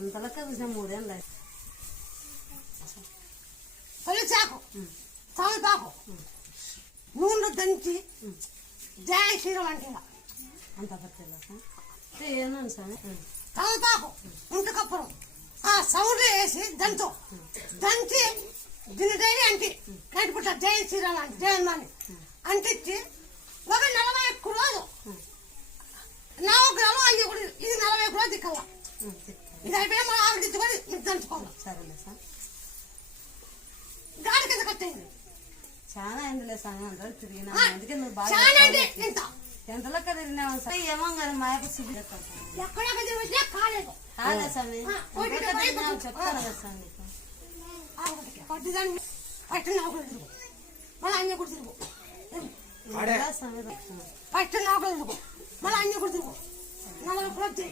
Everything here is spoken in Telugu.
అంతలక్క చూసిన 3 ఏళ్ళు తొలిచాకు తమలపాకు నూనె దంచి జయ శ్రీరామ్ అంటే అంత పచ్చళ్ళక ఏమన్నాను స్వామి తమలపాకు ఉంటకప్పురం ఆ సౌండ్ వేసి దంచి దీని డైరీ అంటే కట్టుకుంట జయ శ్రీరామ్ అంటే జయమాని అంటించి ఒక 41 రోజు 4 గ్రాములు అయ్యి కూడా ఇది 41 రోజు దిక్కల్లా ఇది అయిపోయి మనం ఆవిడించుకొని ఇది దంచుకోవాలి. సరేలే సార్ గాడి కింద కట్టేది చాలా అయిందిలే స్వామి అందరూ తిరిగినా అందుకే నువ్వు బాగా ఎంతలక్క తిరిగినావు సార్ ఏమో కానీ మాయకు సిద్ధి ఎక్కడ తిరిగినా కాలేదు కాలే స్వామి చెప్తాను కదా సార్ నీకు పట్టిదాన్ని ఫస్ట్ నాకులు తిరుగు మళ్ళీ అన్నీ కూడా తిరుగు ఫస్ట్ నాకులు తిరుగు మళ్ళీ అన్నీ కూడా తిరుగు 40 రోజు